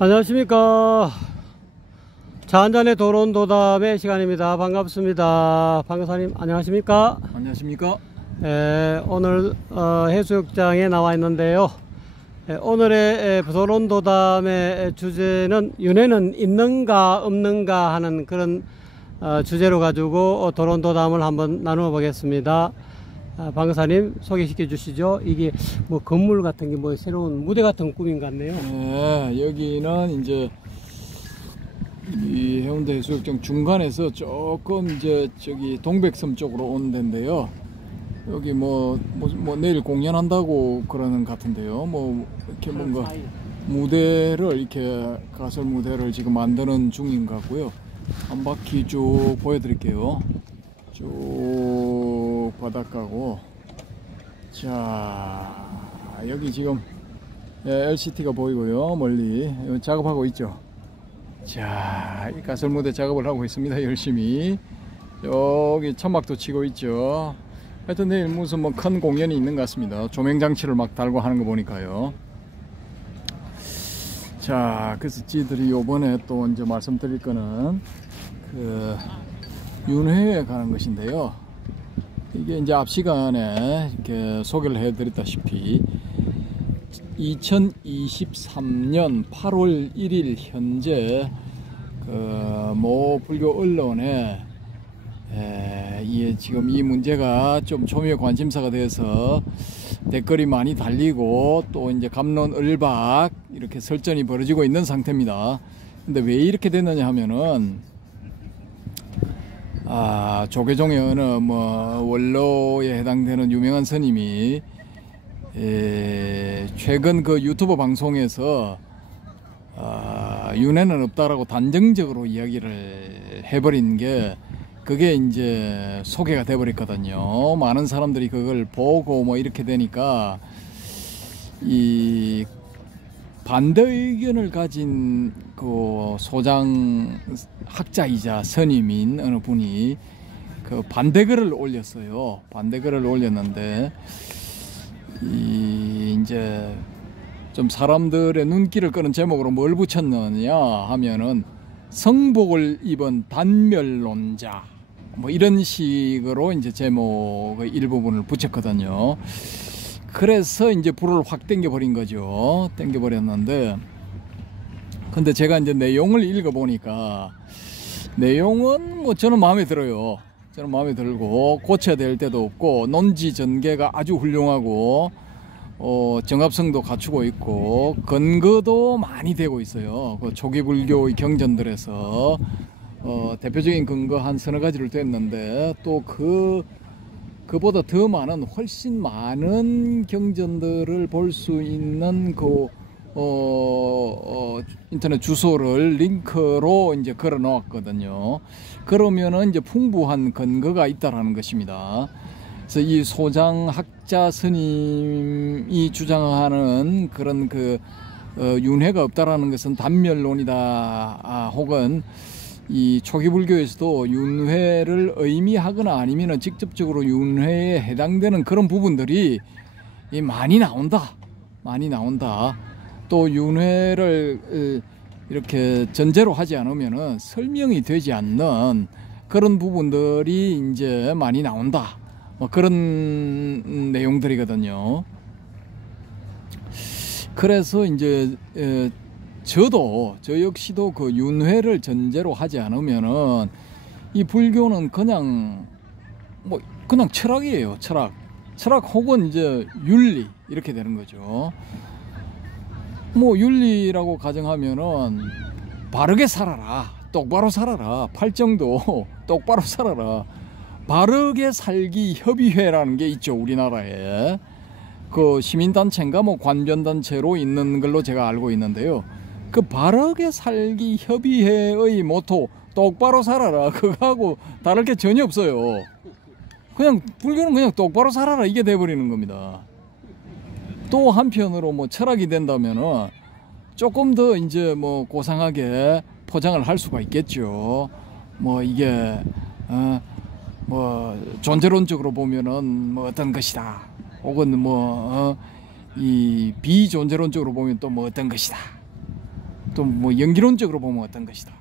안녕하십니까. 차 한잔의 도론도담의 시간입니다. 반갑습니다. 박여사님 안녕하십니까. 안녕하십니까. 오늘 해수욕장에 나와 있는데요. 오늘의 도론도담의 주제는 윤회는 있는가 없는가 하는 그런 주제로 가지고 도론도담을 한번 나누어 보겠습니다. 박여사님 소개시켜 주시죠. 이게 뭐 건물 같은 게 뭐 새로운 무대 같은 꾸민 것 같네요. 네, 여기는 이제 이 해운대 해수욕장 중간에서 조금 이제 저기 동백섬 쪽으로 오는 데인데요. 여기 뭐 내일 공연한다고 그러는 것 같은데요. 뭐 이렇게 뭔가 무대를 이렇게 가설 무대를 지금 만드는 중인 것 같고요. 한 바퀴 쭉 보여드릴게요. 쭉 바닷가고, 자 여기 지금 LCT가 보이고요. 멀리 작업하고 있죠. 자, 이 가설무대 작업을 하고 있습니다. 열심히. 여기 천막도 치고 있죠. 하여튼 내일 무슨 뭐 큰 공연이 있는 것 같습니다. 조명장치를 막 달고 하는 거 보니까요. 자, 그래서 지들이 요번에 또 이제 말씀드릴 거는 그 윤회에 가는 것인데요. 이게 이제 앞 시간에 이렇게 소개를 해 드렸다시피 2023년 8월 1일 현재 모 불교 언론에 지금 이 문제가 좀 초미의 관심사가 돼서 댓글이 많이 달리고 또 이제 갑론을박 이렇게 설전이 벌어지고 있는 상태입니다. 근데 왜 이렇게 됐느냐 하면은 조계종의 어느 뭐 원로에 해당되는 유명한 스님이 최근 그 유튜브 방송에서 윤회는 없다라고 단정적으로 이야기를 해버린 게 그게 이제 소개가 돼버렸거든요. 많은 사람들이 그걸 보고 뭐 이렇게 되니까 이 반대 의견을 가진 그 소장 학자이자 스님인 어느 분이 그 반대글을 올렸어요. 반대글을 올렸는데 이제 좀 사람들의 눈길을 끄는 제목으로 뭘 붙였느냐 하면은 성복을 입은 단멸론자 뭐 이런 식으로 이제 제목의 일부분을 붙였거든요. 그래서 이제 불을 확 땡겨 버린 거죠. 땡겨 버렸는데, 근데 제가 이제 내용을 읽어 보니까 내용은 뭐 저는 마음에 들어요. 저는 마음에 들고 고쳐야 될 때도 없고 논지 전개가 아주 훌륭하고 정합성도 갖추고 있고 근거도 많이 되고 있어요. 그 초기 불교의 경전들에서 대표적인 근거 한 서너 가지를 댔는데 또 그보다 더 많은 훨씬 많은 경전들을 볼 수 있는 그 인터넷 주소를 링크로 이제 걸어 놓았거든요. 그러면은 이제 풍부한 근거가 있다라는 것입니다. 그래서 이 소장 학자 스님이 주장하는 그런 윤회가 없다라는 것은 단멸론이다, 혹은 이 초기 불교에서도 윤회를 의미하거나 아니면은 직접적으로 윤회에 해당되는 그런 부분들이 많이 나온다. 또 윤회를 이렇게 전제로 하지 않으면은 설명이 되지 않는 그런 부분들이 이제 많이 나온다. 뭐 그런 내용들이거든요. 그래서 이제 저 역시도 그 윤회를 전제로 하지 않으면은 이 불교는 그냥 철학이에요. 철학 혹은 이제 윤리 이렇게 되는 거죠. 뭐 윤리라고 가정하면은 바르게 살아라, 똑바로 살아라, 팔정도 똑바로 살아라, 바르게 살기 협의회라는 게 있죠. 우리나라에 그 시민단체인가 뭐 관변단체로 있는 걸로 제가 알고 있는데요. 그 바르게 살기 협의회의 모토 똑바로 살아라, 그거하고 다를 게 전혀 없어요. 그냥 불교는 그냥 똑바로 살아라 이게 돼버리는 겁니다. 또 한편으로 뭐 철학이 된다면은 조금 더 이제 뭐 고상하게 포장을 할 수가 있겠죠. 뭐 이게 뭐 존재론적으로 보면은 뭐 어떤 것이다, 혹은 이 비존재론적으로 보면 또 뭐 어떤 것이다, 또 뭐 연기론적으로 보면 어떤 것이다.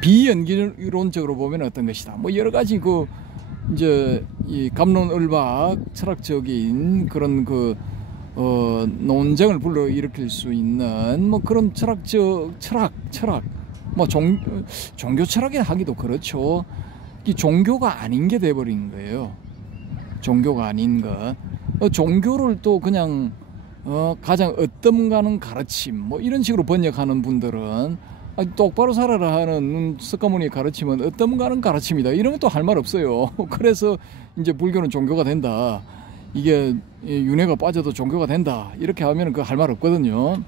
비연기론적으로 보면 어떤 것이다. 뭐 여러 가지 그 이제 이 갑론을박 철학적인 그런 그 논쟁을 불러일으킬 수 있는 뭐 그런 철학 뭐 종교 철학에 하기도 그렇죠. 이 종교가 아닌 게 돼버린 거예요. 종교가 아닌 것. 종교를 또 그냥 가장 어뜸가는 가르침 뭐 이런 식으로 번역하는 분들은 똑바로 살아라 하는 석가모니의 가르침은 어뜸가는 가르침이다. 이런 것도 할 말 없어요. 그래서 이제 불교는 종교가 된다. 이게 윤회가 빠져도 종교가 된다. 이렇게 하면 그 할 말 없거든요.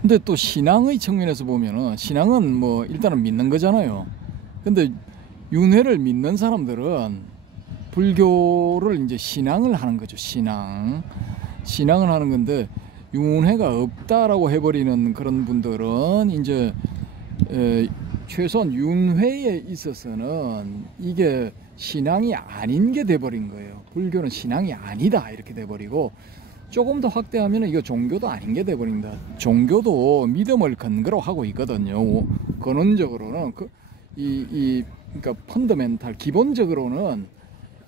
근데 또 신앙의 측면에서 보면은 신앙은 뭐 일단은 믿는 거잖아요. 근데 윤회를 믿는 사람들은 불교를 이제 신앙을 하는 거죠. 신앙을 하는 건데 윤회가 없다라고 해버리는 그런 분들은 이제 최소한 윤회에 있어서는 이게 신앙이 아닌 게 돼버린 거예요. 불교는 신앙이 아니다 이렇게 돼버리고 조금 더 확대하면 이거 종교도 아닌 게 돼버린다. 종교도 믿음을 근거로 하고 있거든요. 근원적으로는 그러니까 펀더멘탈 기본적으로는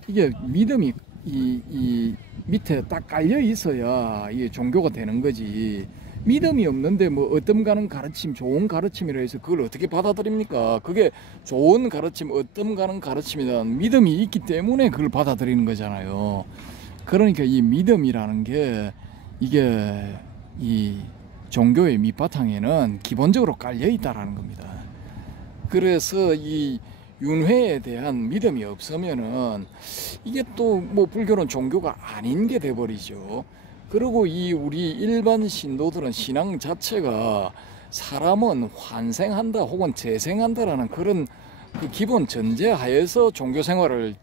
이게 믿음이 이 밑에 딱 깔려 있어야 이게 종교가 되는 거지. 믿음이 없는데 뭐 어뜸가는 가르침, 좋은 가르침이라 해서 그걸 어떻게 받아들입니까? 그게 좋은 가르침, 어뜸가는 가르침이다. 믿음이 있기 때문에 그걸 받아들이는 거잖아요. 그러니까 이 믿음이라는 게 이게 이 종교의 밑바탕에는 기본적으로 깔려 있다라는 겁니다. 그래서 이 윤회에 대한 믿음이 없으면은 이게 또 뭐 불교는 종교가 아닌 게 돼버리죠. 그리고 이 우리 일반 신도들은 신앙 자체가 사람은 환생한다 혹은 재생한다라는 그런 그 기본 전제 하에서 종교 생활을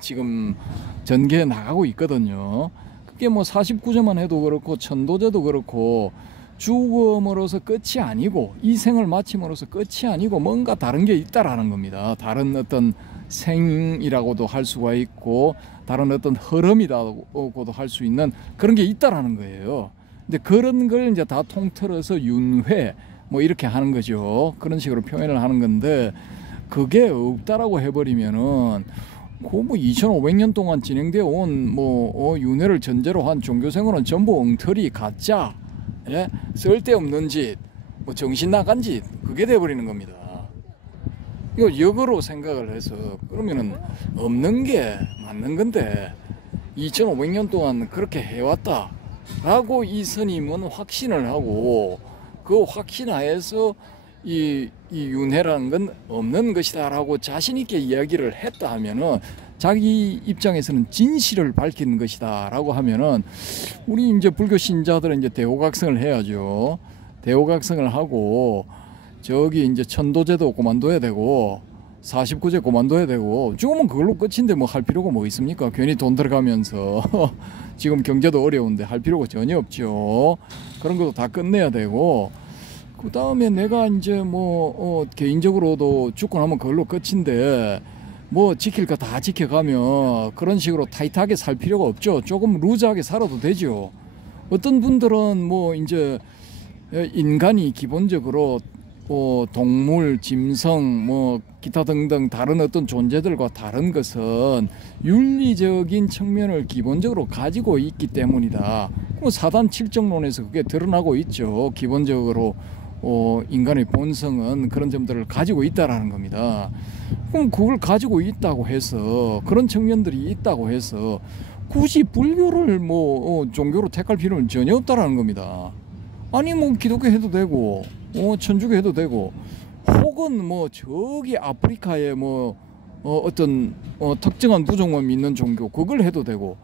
지금 전개해 나가고 있거든요. 그게 뭐 49제만 해도 그렇고 천도제도 그렇고 죽음으로서 끝이 아니고 이 생을 마침으로써 끝이 아니고 뭔가 다른 게 있다라는 겁니다. 다른 어떤 생이라고도 할 수가 있고 다른 어떤 흐름이라고도 할 수 있는 그런 게 있다라는 거예요. 근데 그런 걸 이제 다 통틀어서 윤회 뭐 이렇게 하는 거죠. 그런 식으로 표현을 하는 건데 그게 없다라고 해버리면은 그 뭐 2500년 동안 진행되어 온 뭐 윤회를 전제로 한 종교 생활은 전부 엉터리 가짜, 예? 쓸데없는 짓, 뭐 정신 나간 짓 그게 돼버리는 겁니다. 이거 역으로 생각을 해서 그러면은 없는 게 맞는 건데 2500년 동안 그렇게 해왔다라고 이 스님은 확신을 하고 그 확신하에서 이 윤회라는 건 없는 것이다라고 자신 있게 이야기를 했다 하면은 자기 입장에서는 진실을 밝히는 것이다라고 하면은 우리 이제 불교 신자들은 이제 대호각성을 해야죠. 대호각성을 하고 저기 이제 천도제도 그만둬야 되고 49제 그만둬야 되고 죽으면 그걸로 끝인데 뭐 할 필요가 뭐 있습니까? 괜히 돈 들어가면서 지금 경제도 어려운데 할 필요가 전혀 없죠. 그런 것도 다 끝내야 되고 그 다음에 내가 이제 뭐 개인적으로도 죽고 나면 그걸로 끝인데 뭐 지킬 거 다 지켜가면 그런 식으로 타이트하게 살 필요가 없죠. 조금 루즈하게 살아도 되죠. 어떤 분들은 뭐 이제 인간이 기본적으로 동물, 짐승, 뭐 기타 등등 다른 어떤 존재들과 다른 것은 윤리적인 측면을 기본적으로 가지고 있기 때문이다. 사단 칠정론에서 그게 드러나고 있죠. 기본적으로 인간의 본성은 그런 점들을 가지고 있다라는 겁니다. 그럼 그걸 가지고 있다고 해서 그런 측면들이 있다고 해서 굳이 불교를 뭐 종교로 택할 필요는 전혀 없다라는 겁니다. 아니 뭐 기독교 해도 되고 천주교 해도 되고 혹은 뭐 저기 아프리카에 뭐 어떤 특정한 부족만 믿는 종교 그걸 해도 되고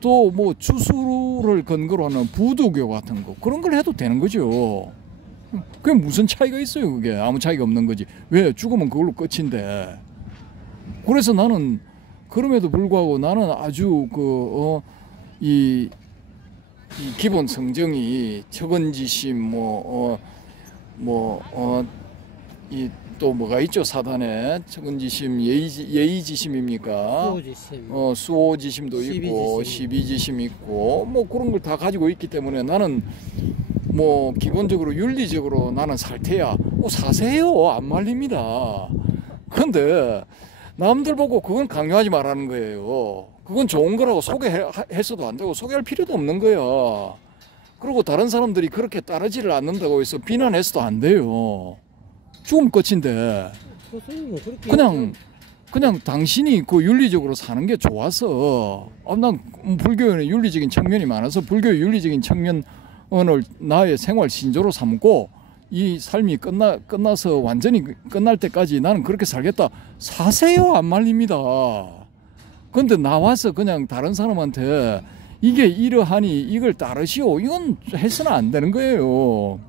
또 뭐 추수를 근거로 하는 부두교 같은 거 그런 걸 해도 되는 거죠. 그게 무슨 차이가 있어요? 그게 아무 차이가 없는 거지. 왜? 죽으면 그걸로 끝인데. 그래서 나는 그럼에도 불구하고 나는 아주 이 기본 성정이 척은지심 이 또 뭐가 있죠? 사단에 척은지심 예의지심입니까? 수호지심. 수호지심도 있고 시비지심 있고 뭐 그런 걸 다 가지고 있기 때문에 나는 뭐 기본적으로 윤리적으로 나는 살 테야. 사세요. 안 말립니다. 근데 남들 보고 그건 강요하지 말라는 거예요. 그건 좋은 거라고 소개했어도 안 되고 소개할 필요도 없는 거야. 그리고 다른 사람들이 그렇게 따르지를 않는다고 해서 비난해서도 안 돼요. 죽으면 끝인데. 그냥 당신이 그 윤리적으로 사는 게 좋아서 난 불교에는 윤리적인 측면이 많아서 불교의 윤리적인 측면을 나의 생활 신조로 삼고 이 삶이 끝나서 완전히 끝날 때까지 나는 그렇게 살겠다. 사세요. 안 말립니다. 근데 나와서 그냥 다른 사람한테 이게 이러하니 이걸 따르시오. 이건 해서는 안 되는 거예요.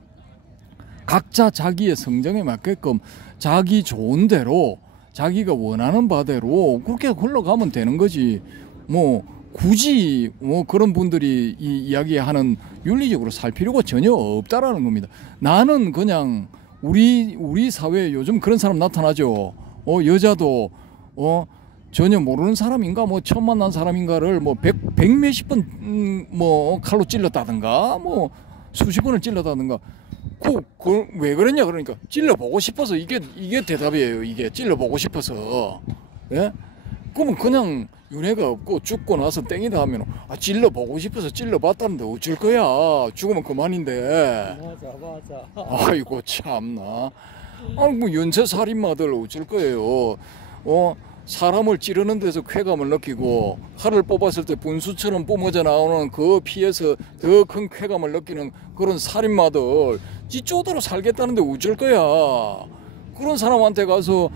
각자 자기의 성정에 맞게끔 자기 좋은 대로 자기가 원하는 바대로 그렇게 흘러가면 되는 거지. 뭐 굳이 뭐 그런 분들이 이 이야기하는 윤리적으로 살 필요가 전혀 없다라는 겁니다. 나는 그냥 우리 사회에 요즘 그런 사람 나타나죠. 여자도 전혀 모르는 사람인가 뭐 처음 만난 사람인가를 뭐 백 몇십 번 뭐 칼로 찔렀다든가 뭐 수십 번을 찔렀다든가 왜 그랬냐 그러니까 찔러보고 싶어서 이게 대답이에요. 이게 찔러보고 싶어서. 예? 그러면 그냥 윤회가 없고 죽고 나서 땡이다 하면 찔러보고 싶어서 찔러봤다는데 어쩔 거야. 죽으면 그만인데. 맞아. 아이고 참나. 뭐 연쇄살인마들 어쩔 거예요. 사람을 찌르는 데서 쾌감을 느끼고 칼을 뽑았을 때 분수처럼 뿜어져 나오는 그 피에서 더 큰 쾌감을 느끼는 그런 살인마들 지쪼대로 살겠다는데 어쩔 거야. 그런 사람한테 가서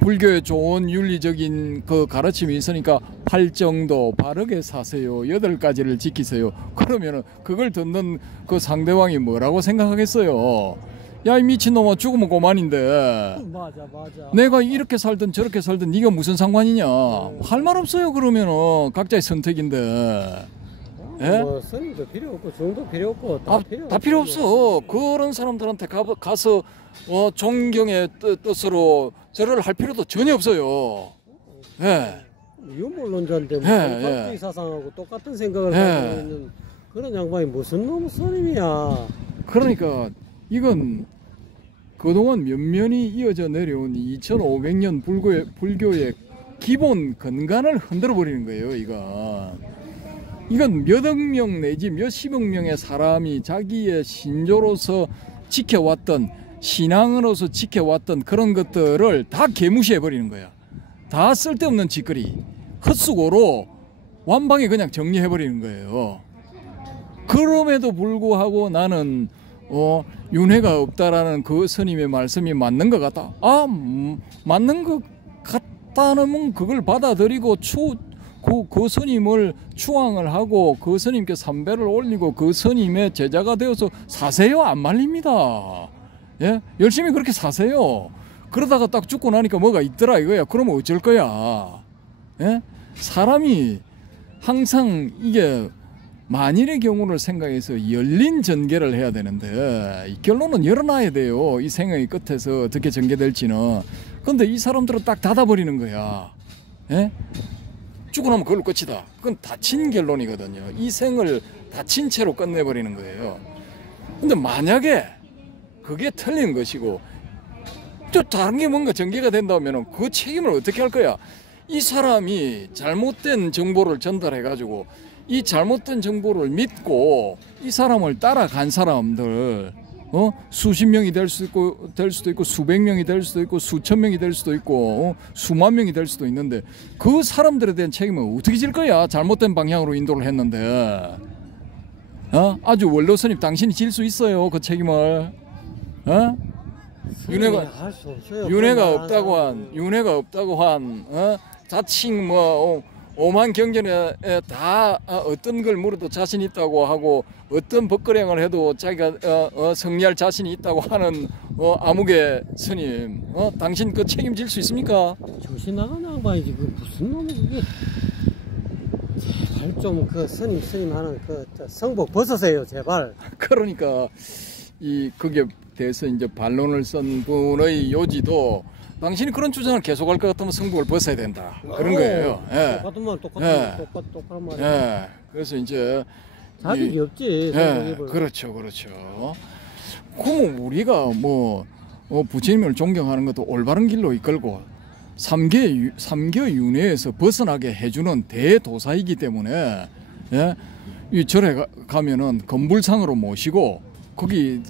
불교에 좋은 윤리적인 그 가르침이 있으니까 팔정도 바르게 사세요. 8가지를 지키세요. 그러면은 그걸 듣는 그 상대방이 뭐라고 생각하겠어요? 야, 이 미친놈아, 죽으면 그만인데. 맞아. 내가 이렇게 살든 저렇게 살든 네가 무슨 상관이냐. 할 말 없어요. 그러면은 각자의 선택인데. 예? 뭐 선임도 필요 없고 정도 필요 없고 다 필요 없어. 그런 사람들한테 가서 존경의 뜻으로 절을 할 필요도 전혀 없어요. 예. 유물론자인데 무슨 사상하고 똑같은 생각을 가지고 있는 그런 양반이 무슨 놈의 선임이야. 그러니까 이건 그동안 면면이 이어져 내려온 2500년 불교의 기본 근간을 흔들어 버리는 거예요. 이건 몇억 명 내지 몇십억 명의 사람이 자기의 신조로서 지켜왔던 신앙으로서 지켜왔던 그런 것들을 다 개무시해 버리는 거야. 다 쓸데없는 짓거리 헛수고로 완방에 그냥 정리해 버리는 거예요. 그럼에도 불구하고 나는 윤회가 없다라는 그 스님의 말씀이 맞는 것 같다. 맞는 것 같다는 그걸 받아들이고 그 스님을 추앙을 하고 그 스님께 삼배를 올리고 그 스님의 제자가 되어서 사세요. 안 말립니다. 예? 열심히 그렇게 사세요. 그러다가 딱 죽고 나니까 뭐가 있더라 이거야. 그러면 어쩔 거야. 예? 사람이 항상 이게 만일의 경우를 생각해서 열린 전개를 해야 되는데 이 결론은 열어놔야 돼요. 이 생의 끝에서 어떻게 전개될지는. 근데 이 사람들은 딱 닫아버리는 거야. 예? 죽고 나면 그걸로 끝이다. 그건 닫힌 결론이거든요. 이 생을 닫힌 채로 끝내버리는 거예요. 근데 만약에 그게 틀린 것이고 또 다른 게 뭔가 전개가 된다면 그 책임을 어떻게 할 거야? 이 사람이 잘못된 정보를 전달해가지고 이 잘못된 정보를 믿고 이 사람을 따라간 사람들 수십 명이 될 수도 있고 수백 명이 될 수도 있고 수천 명이 될 수도 있고 수만 명이 될 수도 있는데 그 사람들에 대한 책임은 어떻게 질 거야? 잘못된 방향으로 인도를 했는데 아주 원로 스님 당신이 질 수 있어요. 그 책임을. 윤회가 없다고 한 자칭 뭐 오만 경전에 다 어떤 걸 물어도 자신 있다고 하고 어떤 법거량을 해도 자기가 승리할 자신이 있다고 하는 아무개 스님 당신 그 책임질 수 있습니까? 정신 나간 양반이지. 그 무슨 놈이 그게. 제발 좀 그 스님 하는 그 성복 벗으세요 제발. 그러니까 그게 대해서 이제 반론을 쓴 분의 요지도 당신이 그런 주장을 계속할 것 같으면 성복을 벗어야 된다. 그런 거예요. 예. 똑같은 말 똑같은 말이야. 예. 그래서 이제 자격이 없지. 예, 그렇죠. 그럼 우리가 뭐 부처님을 존경하는 것도 올바른 길로 이끌고 삼계 윤회에서 벗어나게 해주는 대도사이기 때문에, 예, 이 절에 가면은 건불상으로 모시고 거기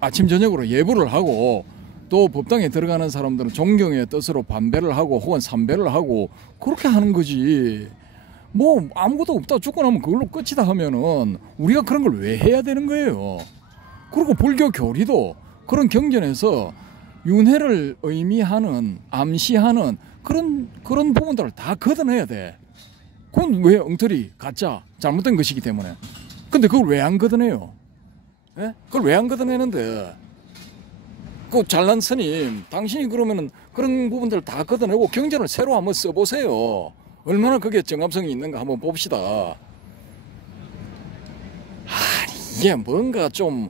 아침 저녁으로 예불을 하고, 또 법당에 들어가는 사람들은 존경의 뜻으로 반배를 하고 혹은 삼배를 하고 그렇게 하는 거지. 뭐 아무것도 없다 죽고 나면 그걸로 끝이다 하면은 우리가 그런 걸 왜 해야 되는 거예요. 그리고 불교 교리도 그런 경전에서 윤회를 의미하는, 암시하는 그런 부분들을 다 걷어내야 돼. 그건 왜 엉터리, 가짜, 잘못된 것이기 때문에. 근데 그걸 왜 안 걷어내요? 예? 그걸 왜 안 걷어내는데? 그 잘난 스님, 당신이 그러면은 그런 부분들을 다 걷어내고 경전을 새로 한번 써보세요. 얼마나 그게 정합성이 있는가 한번 봅시다. 이게 뭔가 좀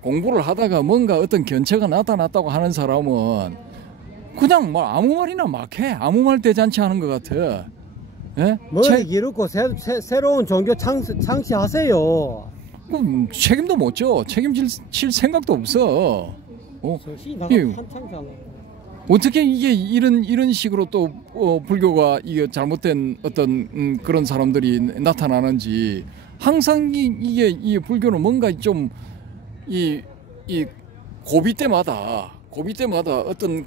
공부를 하다가 뭔가 어떤 견체가 나타났다고 하는 사람은 그냥 뭐 아무 말이나 막 해. 아무 말 대잔치 하는 것 같아. 예? 머리 기르고 새로운 종교 창시하세요. 그럼 책임도 못 져. 책임질 생각도 없어. 어떻게 이게 이런 식으로 또 불교가 이게 잘못된 어떤 그런 사람들이 나타나는지. 항상 이 불교는 뭔가 좀 이 고비 때마다 어떤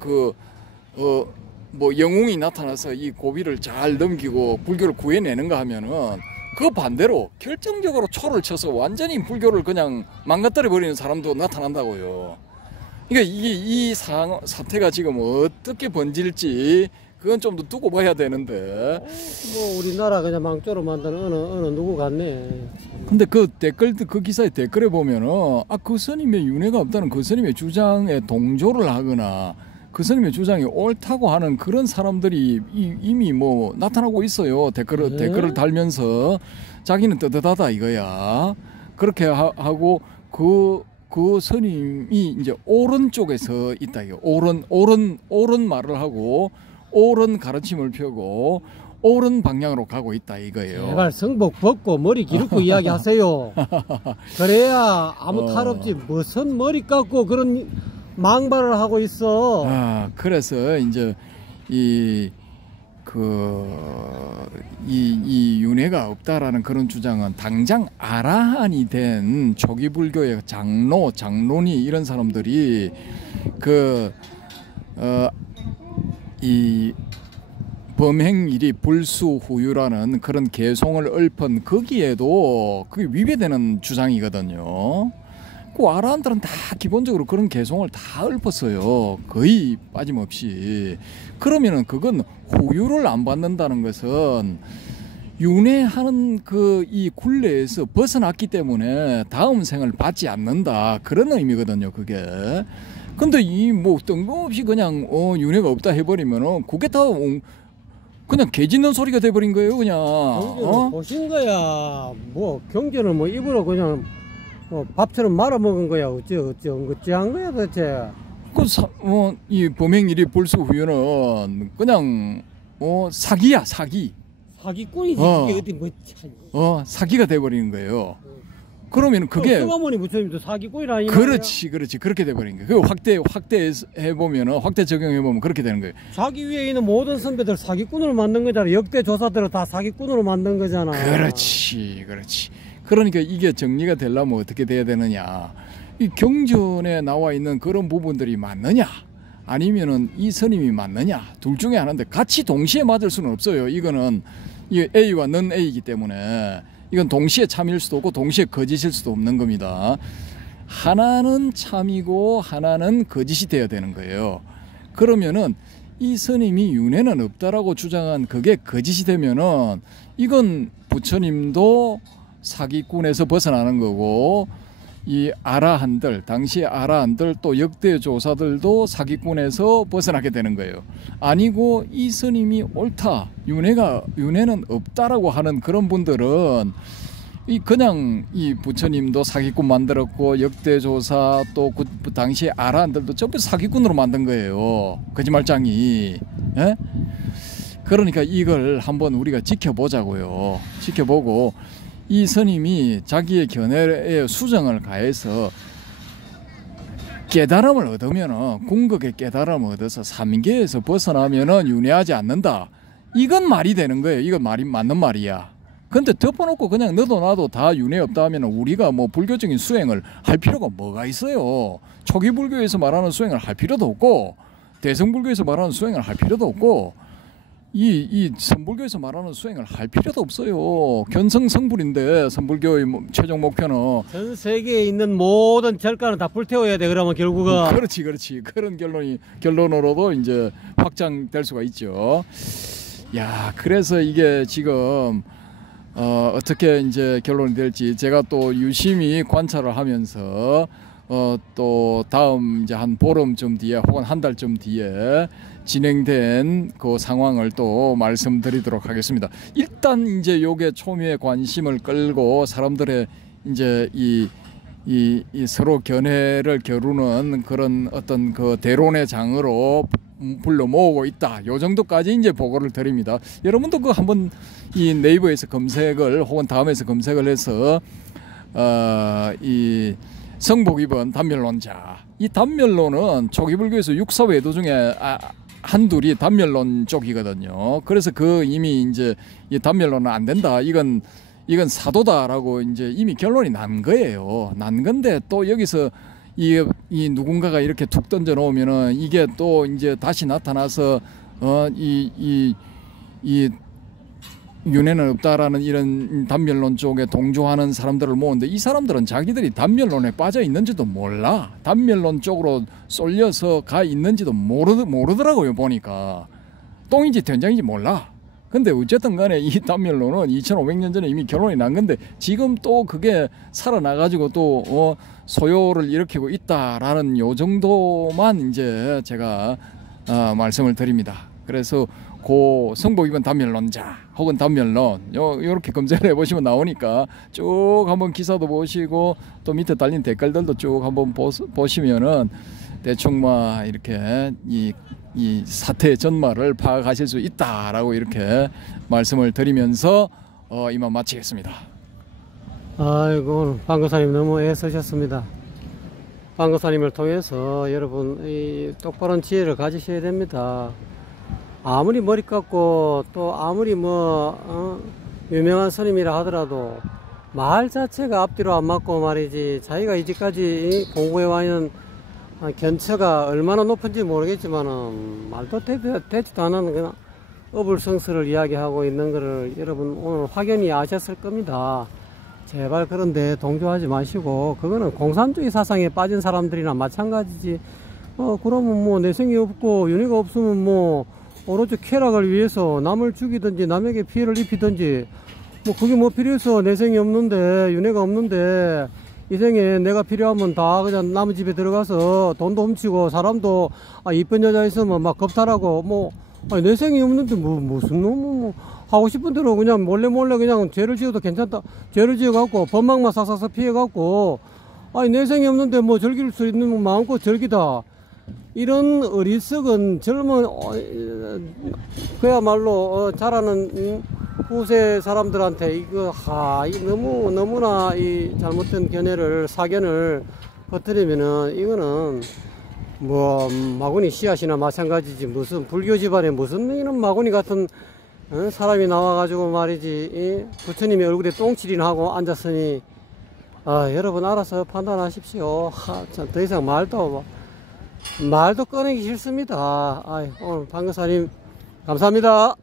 뭐 영웅이 나타나서 이 고비를 잘 넘기고 불교를 구해내는가 하면은 그 반대로 결정적으로 초를 쳐서 완전히 불교를 그냥 망가뜨려 버리는 사람도 나타난다고요. 그러니까 이 사태가 지금 어떻게 번질지 그건 좀 더 두고 봐야 되는데. 뭐 우리나라 그냥 망조로 만드는 어느 누구 같네. 근데 그 기사의 댓글에 보면은 그 스님의 윤회가 없다는 그 스님의 주장에 동조를 하거나 그 스님의 주장이 옳다고 하는 그런 사람들이 이미 뭐 나타나고 있어요. 댓글을 달면서 자기는 떳떳하다 이거야. 그렇게 하고 그 스님이 이제 옳은 쪽에서 있다 이거. 옳은 말을 하고 옳은 가르침을 펴고 옳은 방향으로 가고 있다 이거예요. 제발 성복 벗고 머리 기르고 이야기하세요. 그래야 아무 탈 없지. 무슨 머리 깎고 그런 망발을 하고 있어. 그래서 이제 이 윤회가 없다라는 그런 주장은 당장 아라한이 된 초기 불교의 장론이 이런 사람들이 이 범행일이 불수후유라는 그런 개송을 읊은 거기에도 그게 위배되는 주장이거든요. 그 아라한들은 다 기본적으로 그런 개송을 다 읊었어요. 거의 빠짐없이. 그러면은 그건 후유를 안 받는다는 것은 윤회하는 이 굴레에서 벗어났기 때문에 다음 생을 받지 않는다. 그런 의미거든요, 그게. 근데 뭐 뜬금없이 그냥 윤회가 없다 해버리면은 그게 다 그냥 개 짖는 소리가 돼버린 거예요, 그냥. 경전을 보신 거야. 뭐 경전을 뭐 입으로 그냥 밥처럼 말아 먹은 거야. 어찌한 거야 도대체. 이 범행일이 불수후유는 그냥 사기야, 사기. 사기꾼이지. 이게 어디 뭐 사기가 돼버리는 거예요. 그러면 그게 서가모니 부처님도 사기꾼이라. 그렇지 그렇게 돼버린 거예요. 그 확대해 보면은 확대 적용해 보면 그렇게 되는 거예요. 자기 위에 있는 모든 선배들 사기꾼으로 만든 거잖아. 역대 조사들을 다 사기꾼으로 만든 거잖아. 그렇지. 그러니까 이게 정리가 되려면 어떻게 돼야 되느냐? 이 경전에 나와 있는 그런 부분들이 맞느냐? 아니면은 이 스님이 맞느냐? 둘 중에 하나인데 같이 동시에 맞을 수는 없어요. 이거는 이 A와 넌 A이기 때문에. 이건 동시에 참일 수도 없고 동시에 거짓일 수도 없는 겁니다. 하나는 참이고 하나는 거짓이 되어야 되는 거예요. 그러면은 이 스님이 윤회는 없다라고 주장한 그게 거짓이 되면은 이건 부처님도 사기꾼에서 벗어나는 거고 이 아라한들, 당시 아라한들 또 역대 조사들도 사기꾼에서 벗어나게 되는 거예요. 아니고 이 스님이 옳다, 윤회는 없다라고 하는 그런 분들은 그냥 이 부처님도 사기꾼 만들었고 역대 조사 또 그 당시 아라한들도 전부 사기꾼으로 만든 거예요. 거짓말장이. 예? 그러니까 이걸 한번 우리가 지켜보자고요. 지켜보고 이 스님이 자기의 견해에 수정을 가해서 깨달음을 얻으면은 궁극의 깨달음을 얻어서 삼계에서 벗어나면은 윤회하지 않는다. 이건 말이 되는 거예요. 이건 말이 맞는 말이야. 근데 덮어놓고 그냥 너도 나도 다 윤회 없다 하면 우리가 뭐 불교적인 수행을 할 필요가 뭐가 있어요. 초기 불교에서 말하는 수행을 할 필요도 없고 대성불교에서 말하는 수행을 할 필요도 없고 이 선불교에서 말하는 수행을 할 필요도 없어요. 견성성불인데 선불교의 최종 목표는 전 세계에 있는 모든 절가는 다 불태워야 돼. 그러면 결국은 그렇지 그런 결론으로도 이제 확장될 수가 있죠. 야, 그래서 이게 지금 어떻게 이제 결론이 될지 제가 또 유심히 관찰을 하면서 또 다음 이제 한 보름쯤 뒤에 혹은 한 달쯤 뒤에 진행된 그 상황을 또 말씀드리도록 하겠습니다. 일단 이제 요게 초미의 관심을 끌고 사람들의 이제 이 서로 견해를 겨루는 그런 어떤 그 대론의 장으로 불러 모으고 있다. 요 정도까지 이제 보고를 드립니다. 여러분도 그 한번 이 네이버에서 검색을 혹은 다음에서 검색을 해서 이 성복 입은 단멸론자. 이 단멸론은 초기불교에서 육사외도 중에 한둘이 단멸론 쪽이거든요. 그래서 그 이미 이제 이 단멸론은 안 된다. 이건 사도다라고 이제 이미 결론이 난 거예요. 난 건데 또 여기서 이 누군가가 이렇게 툭 던져 놓으면은 이게 또 이제 다시 나타나서 이 윤회는 없다라는 이런 단멸론 쪽에 동조하는 사람들을 모으는데 이 사람들은 자기들이 단멸론에 빠져 있는지도 몰라. 단멸론 쪽으로 쏠려서 가 있는지도 모르더라고요. 보니까 똥인지 된장인지 몰라. 근데 어쨌든 간에 이 단멸론은 2500년 전에 이미 결론이 난 건데 지금 또 그게 살아나가지고 또 소요를 일으키고 있다라는 요 정도만 이제 제가 말씀을 드립니다. 그래서 고 성복 입은 단멸론자 혹은 단멸론 요렇게 검색을 해보시면 나오니까 쭉 한번 기사도 보시고 또 밑에 달린 댓글들도 쭉 한번 보시면은 대충 막 이렇게 이 사태의 전말을 파악하실 수 있다라고 이렇게 말씀을 드리면서 이만 마치겠습니다. 아이고, 방거사님 너무 애쓰셨습니다. 방거사님을 통해서 여러분 이 똑바른 지혜를 가지셔야 됩니다. 아무리 머리 깎고 또 아무리 유명한 스님이라 하더라도 말 자체가 앞뒤로 안 맞고 말이지 자기가 이제까지 공부해 와 있는 견처가 얼마나 높은지 모르겠지만은 말도 되지도 않은 그냥 어불성설을 이야기하고 있는 것을 여러분 오늘 확연히 아셨을 겁니다. 제발 그런데 동조하지 마시고 그거는 공산주의 사상에 빠진 사람들이나 마찬가지지. 그러면 뭐 내생이 없고 윤회가 없으면 오로지 쾌락을 위해서 남을 죽이든지 남에게 피해를 입히든지 그게 필요해서 내생이 없는데 윤회가 없는데 이 생에 내가 필요하면 다 그냥 남의 집에 들어가서 돈도 훔치고 사람도 이쁜 여자 있으면 막 겁탈하고 내생이 없는데 무슨 놈 하고 싶은 대로 그냥 몰래 그냥 죄를 지어도 괜찮다. 죄를 지어갖고 법망만 싹싹 피해갖고 내생이 없는데 즐길 수 있는 마음껏 즐기다. 이런 어리석은 젊은 그야말로 잘하는 후세 사람들한테 이거 너무나 이 잘못된 사견을 퍼뜨리면은 이거는 마구니 씨앗이나 마찬가지지. 무슨 불교 집안에 무슨 이런 마구니 같은 사람이 나와가지고 말이지 부처님의 얼굴에 똥칠이나 하고 앉았으니 여러분 알아서 판단하십시오. 더 이상 말도 꺼내기 싫습니다. 오늘 방거사님 감사합니다.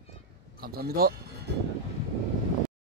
감사합니다.